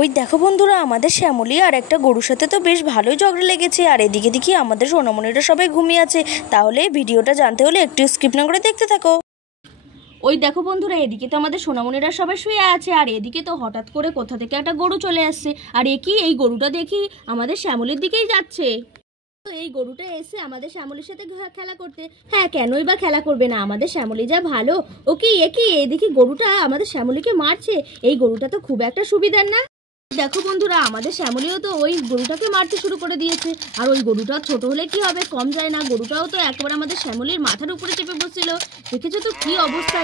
ওই দেখো বন্ধুরা, আমাদের শ্যামলী আর একটা গরুর সাথে তো বেশ ভালোই ঝগড়া লেগেছে। আর এদিকে দেখি আমাদের সোনামণিরা সবাই ঘুমিয়ে আছে। তাহলে ভিডিওটা জানতে হলে একটু স্কিপ না করে দেখতে থাকো। ওই দেখো বন্ধুরা, এদিকে তো আমাদের সোনামণিরা সবাই শুয়ে আছে, আর এদিকে তো হঠাৎ করে কোথা থেকে একটা গরু চলে আসছে। আর এই গরুটা দেখি আমাদের শ্যামলীর দিকেই যাচ্ছে। তো এই গরুটা এসে আমাদের শ্যামলীর সাথে খেলা করতে। হ্যাঁ, কেনই বা খেলা করবে না, আমাদের শ্যামলী যা ভালো। এই দেখি গরুটা আমাদের শ্যামলীকে মারছে। এই গরুটা তো খুব একটা সুবিধার না। দেখো বন্ধুরা, আমাদের শ্যামলীও তো ওই গরুটাকে মারতে শুরু করে দিয়েছে। আর ওই গরুটা ছোট হলে কি হবে, কম যায় না। গরুটাও তো একবার আমাদের শ্যামলীর মাথার উপরে চেপে বসছিল। দেখেছো তো কি অবস্থা।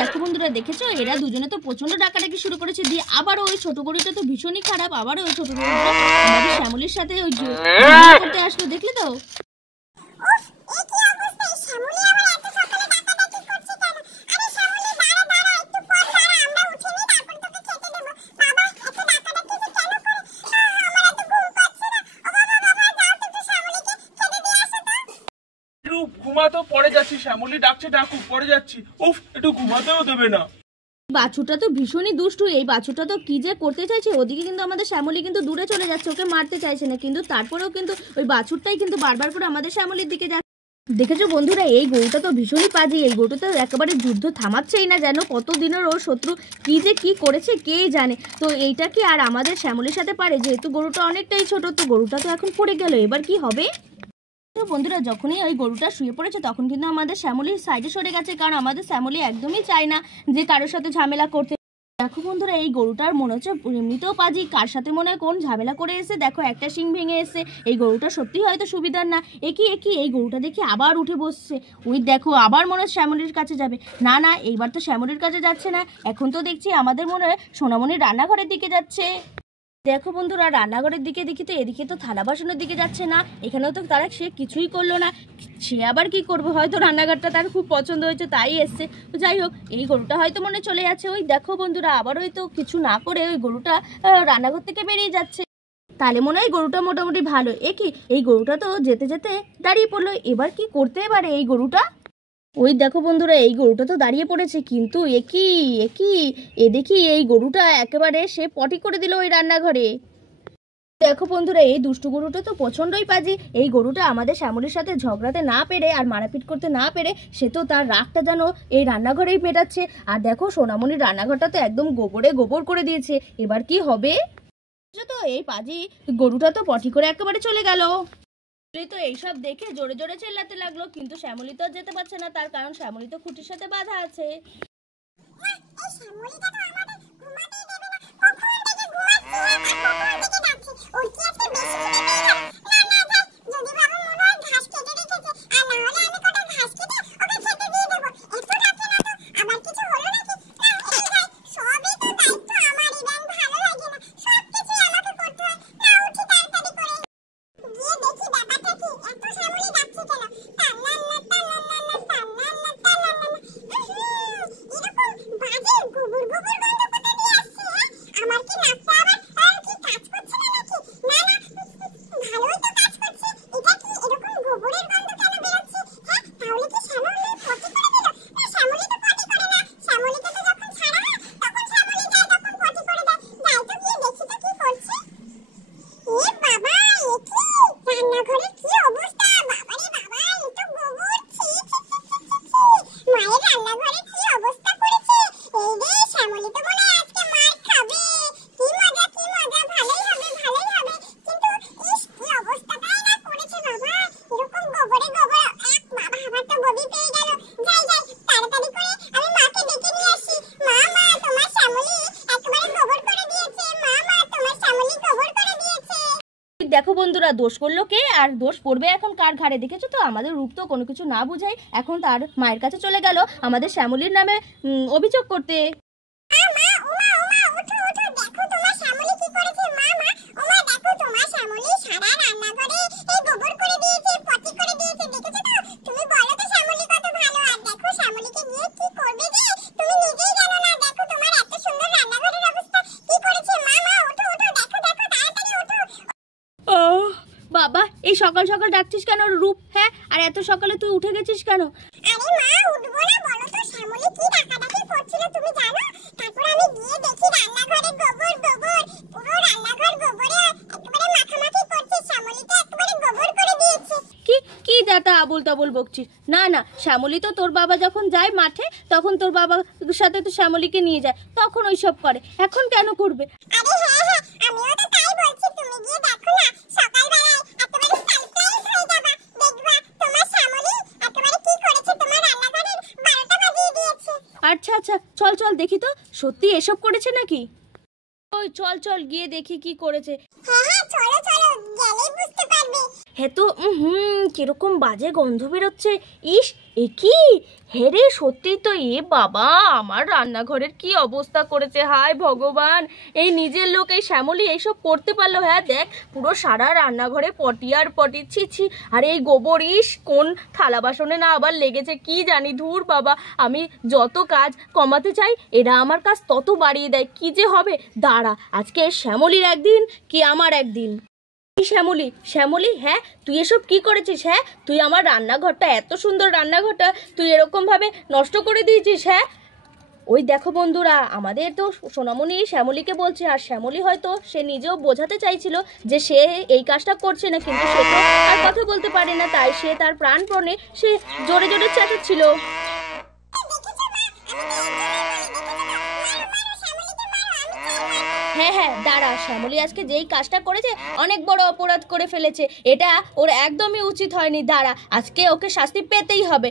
দেখো বন্ধুরা, দেখেছো এরা দুজনে তো প্রচন্ড ডাকাডাকি শুরু করেছে। দিয়ে আবার ওই ছোট গরুটা তো ভীষণই খারাপ। আবার ওই ছোট গরুটা আমাদের শ্যামলীর সাথে ওই করতে আসলো, দেখলে তো। ঘুমাতো পড়ে যাচ্ছি, শ্যামলী ডাকছে ডাকুক, পড়ে যাচ্ছি। উফ, একটু ঘুমাতেও দেবে না। বাছুরটা তো ভীষণই দুষ্টু। এই বাছুরটা তো কি যে করতে চাইছে। ওদিকে কিন্তু আমাদের শ্যামলী কিন্তু দূরে চলে যাচ্ছে, ওকে মারতে চাইছে না, কিন্তু তারপরেও কিন্তু ওই বাছুরটাই কিন্তু বারবার করে আমাদের শ্যামলীর দিকে যাচ্ছে। দেখেছো বন্ধুরা, এই গরুটা তো ভীষণই পাজি। এই গরুটা তো একেবারে যুদ্ধ থামাচ্ছেই না, যেন কতদিনের ওর শত্রু। কি করেছে কেই জানে। তো এইটা কি আর আমাদের শ্যামলীর সাথে পারে? যেহেতু গরুটা অনেকটাই ছোট, তো গরুটা তো এখন পড়ে গেল, এবার কি হবে? তো বন্ধুরা, যখনই ওই গরুটা শুয়ে পড়েছে তখন কিন্তু আমাদের শ্যামলী সাইডে সরে গেছে, কারণ আমাদের শ্যামলী একদমই চায় না যে কারোর সাথে ঝামেলা করতে। দেখো বন্ধুরা, এই গরুটার মনে হচ্ছে এমনিতেও পাজি, কার সাথে মনে হয় কোন ঝামেলা করে এসে দেখো একটা শিং ভেঙে এসে। এই গরুটা সত্যিই হয়তো সুবিধার না। এই গরুটা দেখি আবার উঠে বসছে। ওই দেখো আবার মনে হয় শ্যামলীর কাছে যাবে। না, এইবার তো শ্যামলীর কাছে যাচ্ছে না। এখন তো দেখছি আমাদের মনে হয় সোনামণির রান্নাঘরের দিকে যাচ্ছে। দেখো বন্ধুরা, রান্নাঘরের দিকে দেখি তো এদিকে তো থালা বাসনের দিকে যাচ্ছে না। এখানেও তো সে কিছুই করলো না। সে আবার কি করবে, হয়তো রান্নাঘরটা তার খুব পছন্দ হয়েছে তাই এসছে। তো যাই হোক, এই গরুটা হয়তো মনে চলে যাচ্ছে। ওই দেখো বন্ধুরা, আবার হয়তো কিছু না করে ওই গরুটা রান্নাঘর থেকে বেরিয়ে যাচ্ছে। তাহলে মনে হয় গরুটা মোটামুটি ভালো। এই গরুটা তো যেতে যেতে দাঁড়িয়ে পড়লো। এবার কি করতে পারে এই গরুটা? ওই দেখো বন্ধুরা, এই গরুটা তো দাঁড়িয়ে পড়েছে, কিন্তু দেখি এই গরুটা একেবারে সে পটি করে দিল ওই রান্নাঘরে। দেখো বন্ধুরা, এই দুষ্টু গরুটা তো প্রচন্ডই পাজি। এই গরুটা আমাদের শ্যামলীর সাথে ঝগড়াতে না পেরে আর মারাপিট করতে না পেরে সে তো তার রাগটা যেন এই রান্নাঘরেই মেটাচ্ছে। আর দেখো সোনামণির রান্নাঘরটা তো একদম গোবর করে দিয়েছে। এবার কি হবে? তো এই পাজি গরুটা তো পটি করে একেবারে চলে গেল। তো এইসব দেখে জোরে জোরে চেল্লাতে লাগলো, কিন্তু শ্যামলী তো যেতে পারছে না, তার কারণ শ্যামলী তো খুঁটির সাথে বাঁধা আছে। দেখো বন্ধুরা, দোষ করলো কে আর দোষ পড়বে এখন কার ঘাড়ে? দেখেছো তো, আমাদের রূপ তো কোনো কিছু না বুঝাই এখন তার মায়ের কাছে চলে গেল আমাদের শ্যামলীর নামে অভিযোগ করতে। বাবা, এই সকাল সকাল ডাকছিস কেন রূপ? হ্যাঁ, আর এত সকালে তুই উঠে গেছিস কেন? আরে মা, উঠবো না বলো তো, শ্যামলী কি ডাকাডাকি করছিল তুমি জানো? তারপর আমি বকছিস? না না, শ্যামলী তো তোর বাবা যখন যায় মাঠে তখন তোর বাবার সাথে তো শ্যামলীকে নিয়ে যায়, তখন ওইসব করে, এখন কেন করবে? আরে হ্যাঁ হ্যাঁ, আমিও তো তাই বলছি, তুমি গিয়ে দেখো না, সকালবেলায় একেবারে সারপ্রাইজ হয়ে যাবা। দেখবা তোমার শ্যামলী একেবারে কি করেছে, তোমার রান্নাঘরের 12টা বাজিয়ে দিয়েছে। আচ্ছা আচ্ছা, চল চল দেখি তো, সত্যি এসব করেছে নাকি? ওই চল চল গিয়ে দেখি কি করেছে। হ্যাঁ হ্যাঁ, চলো চলো, গেলেই বুঝতে পারবে। হ্যাঁ তো কিরকম বাজে গন্ধ বেরোচ্ছে। ইস, এ কি? হেরে সত্যি তো, এ বাবা, আমার রান্নাঘরের কি অবস্থা করেছে, হায় ভগবান! এই নিজের লোক এই শ্যামলী এইসব করতে পারলো? হ্যাঁ দেখ, পুরো সারা রান্নাঘরে পটি আর পটি, ছি ছি। আর এই গোবর, ইস কোন থালা বাসনে না আবার লেগেছে কি জানি। ধুর বাবা, আমি যত কাজ কমাতে চাই এরা আমার কাজ তত বাড়িয়ে দেয়, কি যে হবে। দাঁড়া, আজকে শ্যামলীর একদিন কি আমার একদিন। শ্যামলী, শ্যামলী, হ্যাঁ তুই এসব কি করেছিস? হ্যাঁ, তুই আমার রান্নাঘরটা, এত সুন্দর রান্নাঘরটা তুই এরকম ভাবে নষ্ট করে দিয়েছিস? হ্যাঁ, ওই দেখো বন্ধুরা, আমাদের তো সোনামণি শ্যামলীকে বলছে, আর শ্যামলী হয়তো সে নিজেও বোঝাতে চাইছিল যে সে এই কাজটা করছে না, কিন্তু সে তো আর কথা বলতে পারে না, তাই সে তার প্রাণপণে সে জোরে জোরে চেঁচাচ্ছিল। হ্যাঁ হ্যাঁ, দাঁড়া, শ্যামলী আজকে যেই কাজটা করেছে অনেক বড় অপরাধ করে ফেলেছে, এটা ওর একদমই উচিত হয়নি। দাঁড়া, আজকে ওকে শাস্তি পেতেই হবে।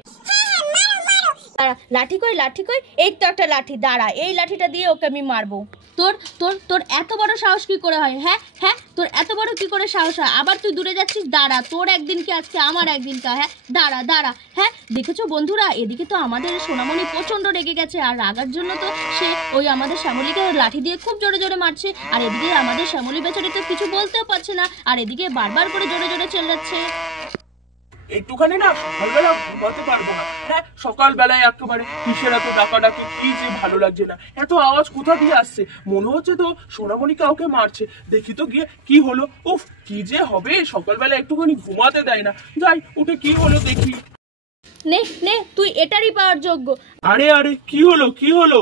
দাঁড়া, লাঠি কই, লাঠি কই? এই তো একটা লাঠি, দাঁড়া, এই লাঠিটা দিয়ে ওকে আমি মারবো। তোর তোর তোর এত বড় সাহস কি করে হয়? হ্যাঁ হ্যাঁ, তোর এত বড় কি করে সাহস হয়? আবার তুই দূরে যাচ্ছিস? দাঁড়া, তোর একদিন কি আজকে আমার একদিন কা। হ্যাঁ দাঁড়া দাঁড়া। হ্যাঁ দেখেছো বন্ধুরা, এদিকে তো আমাদের সোনামণি প্রচন্ড রেগে গেছে, আর রাগার জন্য তো সে ওই আমাদের শ্যামলীকে লাঠি দিয়ে খুব জোরে জোরে মারছে, আর এদিকে আমাদের শ্যামলী বেচারি তো কিছু বলতেও পারছে না, আর এদিকে বারবার করে জোরে জোরে চেল্লাচ্ছে। একটুখানি না সকালবেলা ঘুমাতে পারবো না। হ্যাঁ, সকালবেলায় একেবারে কিসের এত ডাকাডাকি, কি যে ভালো লাগছে না। এত আওয়াজ কোথা দিয়ে আসছে? মনে হচ্ছে তো সোনামণি কাউকে মারছে। দেখি তো গিয়ে কি হলো। উফ, কি যে হবে, সকালবেলা একটুখানি ঘুমাতে দেয় না। যাই উঠে কি হলো দেখি। নে নে, তুই এটারই পাওয়ার যোগ্য। আরে আরে, কি হলো কি হলো?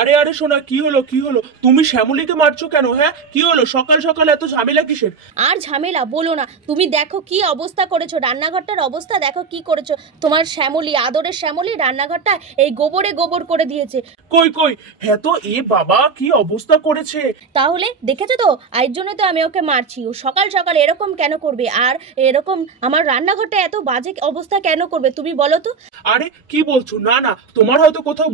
আরে আরে সোনা, কি হলো কি হলো? তুমি শ্যামলীকে মারছো কেন? হ্যাঁ, কি হলো? সকাল সকাল এত ঝামেলা কিসের? আর ঝামেলা বলো না, তুমি দেখো কি অবস্থা করেছো, রান্নাঘরটার অবস্থা দেখো কি করেছো। তোমার শ্যামলী, আদরের শ্যামলী রান্নাঘরটা এই গোবরে গোবর করে দিয়েছে। কই কই, হ্যাঁ তো, এ বাবা কি অবস্থা করেছে। তাহলে দেখেছো তো, এর জন্য তো আমি ওকে মারছি। ও সকাল সকাল এরকম কেন করবে, আর এরকম আমার রান্নাঘরটা এত বাজে অবস্থা কেন করবে তুমি বলো তো? আরে কি বলছো? না না, তোমার হয়তো কোথাও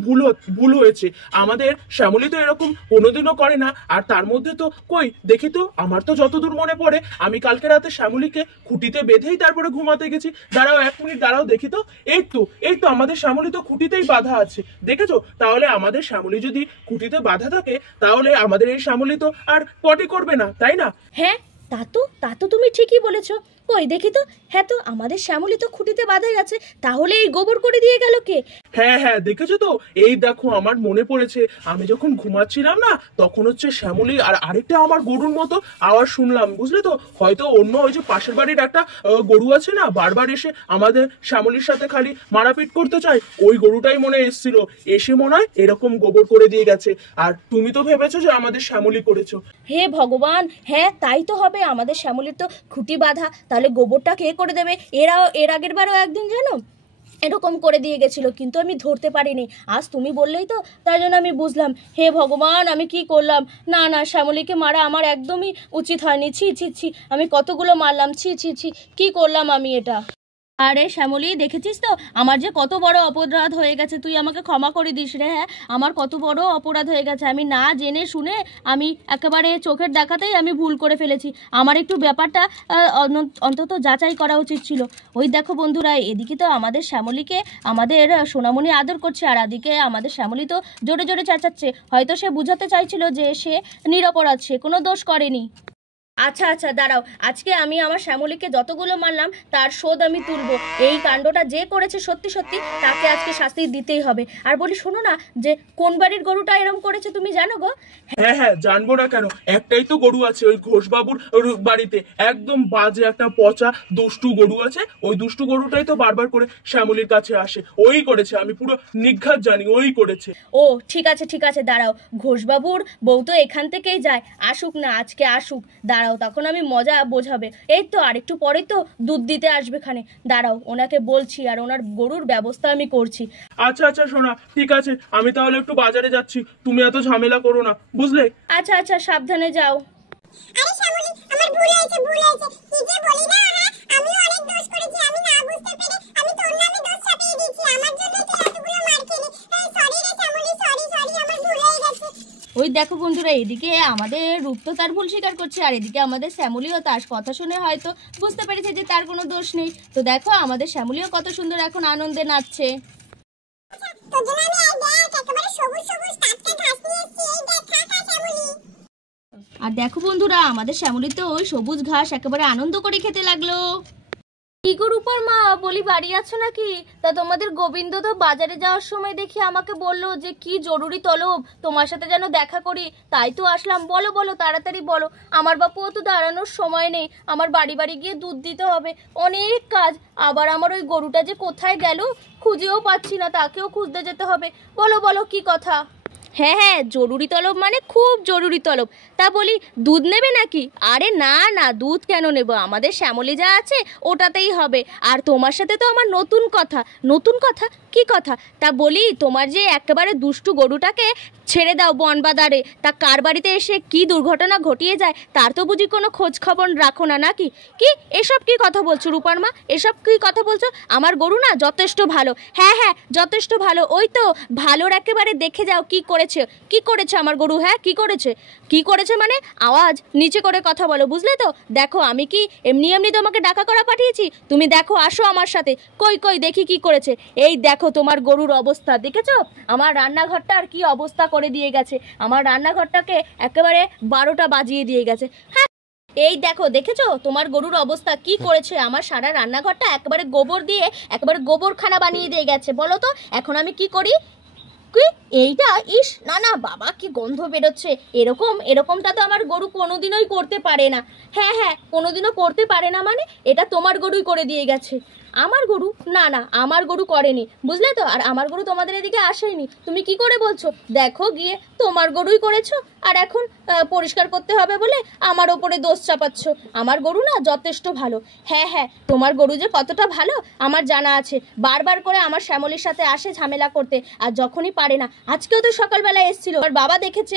ভুল হয়েছে। আমাদের শ্যামলী তো এরকম কোনোদিনও করে না। আর তার মধ্যে তো কই দেখি তো, আমার তো যতদূর মনে পড়ে আমি কালকে রাতে শ্যামলীকে খুঁটিতে বেঁধেই তারপরে ঘুমাতে গেছি। দাঁড়াও 1 মিনিট দাঁড়াও, দেখি তো। এই তো আমাদের শ্যামলী তো খুঁটিতেই বাঁধা আছে, দেখেছো? তাহলে আমাদের শ্যামলী যদি খুঁটিতে বাঁধা থাকে, তাহলে আমাদের এই শ্যামলী তো আর পটি করবে না, তাই না? হ্যাঁ, তা তো তুমি ঠিকই বলেছো। কই দেখি তো, হ্যাঁ তো আমাদের শ্যামলী তো খুঁটিতে বাঁধা গেছে, তাহলে এই গোবর করে দিয়ে গেল কে? হ্যাঁ হ্যাঁ, দেখেছো তো, এই দেখো আমার মনে পড়েছে, আমি যখন ঘুমাচ্ছিলাম না তখন হচ্ছে শ্যামলী আর আরেকটা আমার গরুর মতো আওয়াজ শুনলাম, বুঝলে তো? হয়তো অন্য ওই যে পাশের বাড়ির একটা গরু আছে না, বারবার এসে আমাদের শ্যামলীর সাথে খালি মারাপিট করতে চায়, ওই গরুটাই মনে এসেছিল, এসে মনে হয় এরকম গোবর করে দিয়ে গেছে। আর তুমি তো ভেবেছো যে আমাদের শ্যামলী করেছো। হে ভগবান, হ্যাঁ তাই তো হবে, আমাদের শ্যামলীর তো খুঁটি বাঁধা, তাহলে গোবরটা কে করে দেবে? এর আগের বারও একদিন জানো এরকম করে দিয়ে গেছিল, কিন্তু আমি ধরতে পারিনি। আজ তুমি বললেই তো, তাই জন্য আমি বুঝলাম। হে ভগবান, আমি কি করলাম? না না, শ্যামলীকে মারা আমার একদমই উচিত হয়নি। ছি ছি ছি, আমি কতগুলো মারলাম, ছি ছি ছি, কি করলাম আমি এটা? আরে শ্যামলী, দেখেছিস তো আমার যে কত বড় অপরাধ হয়ে গেছে, তুই আমাকে ক্ষমা করে দিস রে। হ্যাঁ, আমার কত বড় অপরাধ হয়ে গেছে, আমি না জেনে শুনে আমি একেবারে চোখের দেখাতেই আমি ভুল করে ফেলেছি। আমার একটু ব্যাপারটা অন্তত যাচাই করা উচিত ছিল। ওই দেখো বন্ধুরা, এদিকে তো আমাদের শ্যামলীকে আমাদের সোনামণি আদর করছে, আর এদিকে আমাদের শ্যামলী তো জোরে জোরে চেঁচাচ্ছে। হয়তো সে বুঝাতে চাইছিল যে সে নিরপরাধ, সে কোনো দোষ করেনি। আচ্ছা আচ্ছা, দাঁড়াও, আজকে আমি আমার শ্যামলীকে যতগুলো মারলাম তার শোধ আমি তুলবো। এই কাণ্ডটা যে করেছে সত্যি সত্যি তাকে আজকে শাস্তি দিতেই হবে। আর বলি শোনো না, যে কোন বাড়ির গরুটা এরকম করেছে তুমি জানো গো? হ্যাঁ হ্যাঁ, জানবো না কেন, একটাই তো গরু আছে ওই ঘোষবাবুর বাড়িতে, একদম বাজে একটা পচা দুষ্টু গরু আছে। ওই দুষ্টু গরুটাই তো বারবার করে শ্যামলীর কাছে আসে, ওই করেছে, আমি পুরো নিঘাত জানি ওই করেছে। ও ঠিক আছে ঠিক আছে, দাঁড়াও, ঘোষবাবুর বউ তো এখান থেকেই যায়, আসুক না, আজকে আসুক, দাঁড়াও দাঁড়াও, তখন আমি মজা বোঝাবে। এই তো আরেকটু পরেই তো দুধ দিতে আসবে খানে, দাঁড়াও ওনাকে বলছি আর ওনার গরুর ব্যবস্থা আমি করছি। আচ্ছা আচ্ছা সোনা, ঠিক আছে, আমি তাহলে একটু বাজারে যাচ্ছি, তুমি এত ঝামেলা করো না, বুঝলে? আচ্ছা আচ্ছা, সাবধানে যাও। আরে শ্যামলী, আমার ভুল হয়েছে কি যে বলি না। আমি অনেক দোষ করেছি, আমি না বুঝতে পেরে আমি তোর নামে দোষ চাপিয়ে দিয়েছি, আমার জন্যই তুই এতগুলো মার খেলি। সরি রে শ্যামলী, সরি আমার ভুল হয়ে গেছে। ওই দেখো বন্ধুরা, এদিকে আমাদের রূপ তো তার ভুল স্বীকার করছে, আর এদিকে আমাদের শ্যামলীও তার কথা শুনে হয়তো বুঝতে পেরেছে যে তার কোনো দোষ নেই। তো দেখো আমাদের শ্যামলীও কত সুন্দর এখন আনন্দে নাচছে। তোর জন্য আমি এই দেখ একেবারে সবুজ সবুজ টাটকা ঘাস নিয়ে এসেছি, এই দেখ খা শ্যামলী। আর দেখো বন্ধুরা, আমাদের শ্যামলী তো ওই সবুজ ঘাস একেবারে আনন্দ করে খেতে লাগলো। কি গো রূপার মা, বলি বাড়ি আছো নাকি? তা তোমাদের গোবিন্দ তো বাজারে যাওয়ার সময় দেখি আমাকে বললো যে কি জরুরি তলব, তোমার সাথে যেন দেখা করি, তাই তো আসলাম। বলো বলো, তাড়াতাড়ি বলো। আমার বাপুও তো দাঁড়ানোর সময় নেই, আমার বাড়ি বাড়ি গিয়ে দুধ দিতে হবে, অনেক কাজ। আবার আমার ওই গরুটা যে কোথায় গেল খুঁজেও পাচ্ছি না, তাকেও খুঁজতে যেতে হবে। বলো বলো কি কথা? হ্যাঁ হ্যাঁ, জরুরি তলব মানে খুব জরুরি তলব। তা বলি দুধ নেবে নাকি? আরে না না, দুধ কেন নেব, আমাদের শ্যামলী যা আছে ওটাতেই হবে। আর তোমার সাথে তো আমার নতুন কথা। নতুন কথা? কি কথা? তা বলি তোমার যে একেবারে দুষ্টু গরুটাকে ছেড়ে দাও বনবাদারে, তা কার বাড়িতে এসে কি দুর্ঘটনা ঘটিয়ে যায় তার তো বুঝি কোনো খোঁজ খবর রাখো না নাকি? কি এসব কি কথা বলছো রূপার মা, এসব কি কথা বলছো? আমার গরু না যথেষ্ট ভালো। হ্যাঁ হ্যাঁ, যথেষ্ট ভালো। ওই তো ভালোর একেবারে দেখে যাও কি করেছে। কি করেছে আমার গরু? হ্যাঁ কি করেছে? কি করেছে মানে আওয়াজ নিচে করে কথা বলো, বুঝলে তো? দেখো আমি কি এমনি এমনি তোমাকে ডাকা করা পাঠিয়েছি? তুমি দেখো, আসো আমার সাথে। কই কই দেখি কি করেছে। এই দেখো তোমার গরুর অবস্থা, দেখেছো? আমার রান্নাঘরটার কি অবস্থা করে দিয়ে গেছে, আমার রান্নাঘরটাকে একেবারে 12টা বাজিয়ে দিয়ে গেছে। হ্যাঁ এই দেখো, দেখেছো তোমার গরুর অবস্থা কি করেছে? আমার সারা রান্নাঘরটা একেবারে গোবর দিয়ে একেবারে গোবরখানা বানিয়ে দিয়ে গেছে। বলো তো এখন আমি কি করি? কি এইটা? ইস না না বাবা, কি গন্ধ বেরোচ্ছে। এরকমটা তো আমার গরু কোনোদিনই করতে পারে না। হ্যাঁ হ্যাঁ, কোনোদিনও করতে পারে না মানে এটা তোমার গরুই করে দিয়ে গেছে। আমার গরু? না না, আমার গরু করেনি, বুঝলে তো? আর আমার গরু তোমাদের এদিকে আসেনি। তুমি কি করে বলছো? দেখো গিয়ে তোমার গরুই করেছো, আর এখন পরিষ্কার করতে হবে বলে আমার ওপরে দোষ চাপাচ্ছ। আমার গরু না যথেষ্ট ভালো। হ্যাঁ হ্যাঁ, তোমার গরু যে কতটা ভালো আমার জানা আছে। বারবার করে আমার শ্যামলীর সাথে আসে ঝামেলা করতে, আর যখনই পারে না, আজকেও তো সকালবেলা এসেছিল, আর বাবা দেখেছে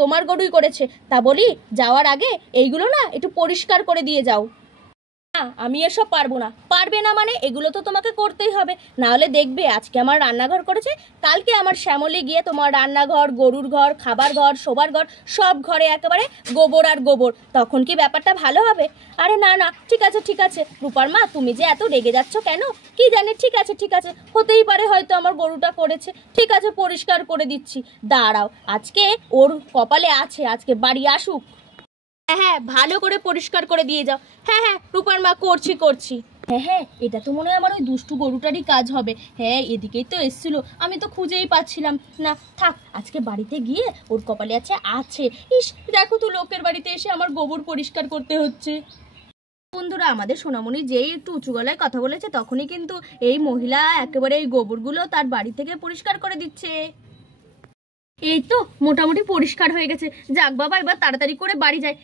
তোমার গরুই করেছে। তা বলি যাওয়ার আগে এইগুলো না একটু পরিষ্কার করে দিয়ে যাও। না আমি এসব পারবো না। পারবে না মানে এগুলো তো তোমাকে করতেই হবে, না হলে দেখবে আজকে আমার রান্নাঘর করেছে, কালকে আমার শ্যামলী গিয়ে তোমার রান্নাঘর, গরুর ঘর, খাবার ঘর, শোবার ঘর সব ঘরে একেবারে গোবর আর গোবর। তখন কি ব্যাপারটা ভালো হবে? আরে না না, ঠিক আছে রূপার মা, তুমি যে এত রেগে যাচ্ছ কেন কি জানি। ঠিক আছে, হতেই পারে হয়তো আমার গরুটা করেছে। ঠিক আছে, পরিষ্কার করে দিচ্ছি, দাঁড়াও। আজকে ওর কপালে আছে, আজকে বাড়ি আসুক। হ্যাঁ ভালো করে পরিষ্কার করে দিয়ে যাও। হ্যাঁ হ্যাঁ রূপার মা, করছি। হ্যাঁ এটা তো মনে হয় আমার ওই দুষ্টু গরুটারই কাজ হবে। হ্যাঁ এদিকেই তো এসছিল, আমি তো খুঁজেই পাচ্ছিলাম না। থাক, আজকে বাড়িতে গিয়ে ওর কপালে আছে। ইস দেখো তো, লোকের বাড়িতে এসে আমার গোবর পরিষ্কার করতে হচ্ছে। বন্ধুরা, আমাদের সোনামণি যেই একটু উঁচু গলায় কথা বলেছে তখনই কিন্তু এই মহিলা একেবারে এই গোবরগুলো তার বাড়ি থেকে পরিষ্কার করে দিচ্ছে। এই তো মোটামুটি পরিষ্কার হয়ে গেছে। যাক বাবা, এবার তাড়াতাড়ি করে বাড়ি যাই।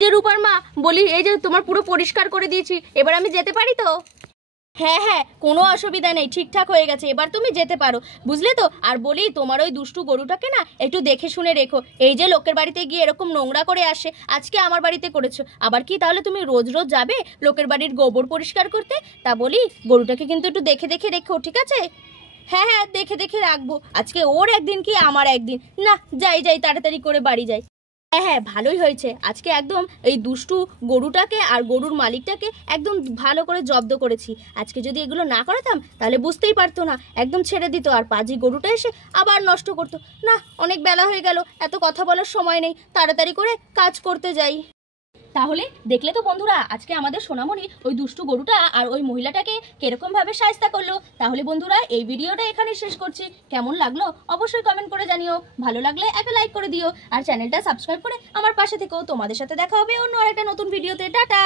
যে রূপার মা বলি, এই যে তোমার পুরো পরিষ্কার করে দিয়েছি, এবার আমি যেতে পারি তো? হ্যাঁ হ্যাঁ, কোনো অসুবিধা নেই, ঠিকঠাক হয়ে গেছে, এবার তুমি যেতে পারো, বুঝলে তো? আর বলি তোমার ওই দুষ্টু গরুটাকে না একটু দেখে শুনে রেখো। এই যে লোকের বাড়িতে গিয়ে এরকম নোংরা করে আসে, আজকে আমার বাড়িতে করেছো, আবার কি তাহলে তুমি রোজ রোজ যাবে লোকের বাড়ির গোবর পরিষ্কার করতে? তা বলি গরুটাকে কিন্তু একটু দেখে দেখে রেখো, ঠিক আছে? হ্যাঁ হ্যাঁ, দেখে রাখবো। আজকে ওর একদিন কি আমার একদিন। না যাই তাড়াতাড়ি করে বাড়ি যাই। হ্যাঁ ভালোই হয়েছে, আজকে একদম এই দুষ্টু গরুটাকে আর গরুর মালিকটাকে একদম ভালো করে জব্দ করেছি। আজকে যদি এগুলো না করাতাম তাহলে বুঝতেই পারতো না, একদম ছেড়ে দিত, আর পাজি গরুটা এসে আবার নষ্ট করতো। না, অনেক বেলা হয়ে গেল, এত কথা বলার সময় নেই, তাড়াতাড়ি করে কাজ করতে যাই। তাহলে দেখলে তো বন্ধুরা, আজকে আমাদের সোনামণি ওই দুষ্টু গরুটা আর ওই মহিলাটাকে কিরকম ভাবে শায়েস্তা করলো। তাহলে বন্ধুরা, এই ভিডিওটা এখানে শেষ করছি। কেমন লাগলো অবশ্যই কমেন্ট করে জানিও, ভালো লাগলে একটা লাইক করে দিও, আর চ্যানেলটা সাবস্ক্রাইব করে আমার পাশে থেকো। তোমাদের সাথে দেখা হবে অন্য আরেকটা নতুন ভিডিওতে। টাটা।